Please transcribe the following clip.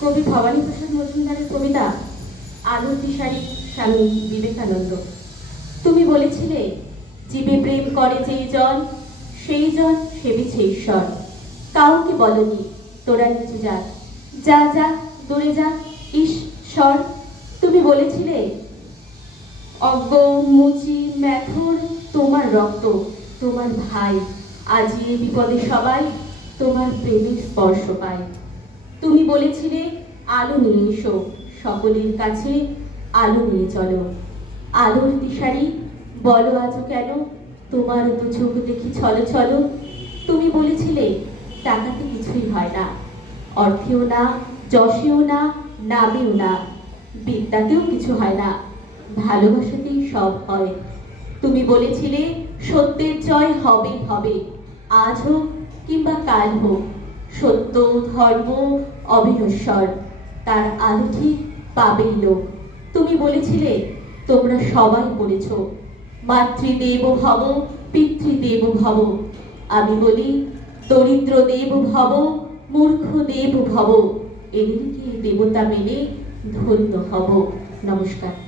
কবি ভবানীপ্রসাদ মজুমদারের কবিতা আলোর দিশারি, স্বামী বিবেকানন্দ। তুমি বলেছিলে, জীবে প্রেম করে যেই জন, সেই জন সেবিছে ঈশ্বর। কাউকে বলনি তোরা নিচু যা, যা যা দূরে যা ঈশ্বর। তুমি বলেছিলে, অজ্ঞ মুচি ম্যাথর তোমার রক্ত, তোমার ভাই আজি এ বিপদে সবাই তোমার প্রেমের স্পর্শ পায়। তুমি বলেছিলে, আলো নিয়ে এসো সকলের কাছে, আলো নিয়ে চলো। আলোর দিশারি, বলো আজও কেন তোমার দু চোখ দেখি ছলো ছলো। তুমি বলেছিলে, টাকাতে কিছুই হয় না, অর্থেও না, যশেও না, নামেও না, বিদ্যাতেও কিছু হয় না, ভালোবাসাতেই সব হয়। তুমি বলেছিলে, সত্যের জয় হবে হবে, আজ হোক কিংবা কাল হোক, সত্য ধর্ম অবিনশ্বর, তার আলো ঠিক পাবেই লোক। তুমি বলেছিলে, তোমরা সবাই বলেছ, মাতৃদেব ভব পিতৃদেব ভব। আমি বলি, দরিদ্র দেব ভব, মূর্খ দেব ভব, এদেরকে দেবতা মেনে ধন্য হব। নমস্কার।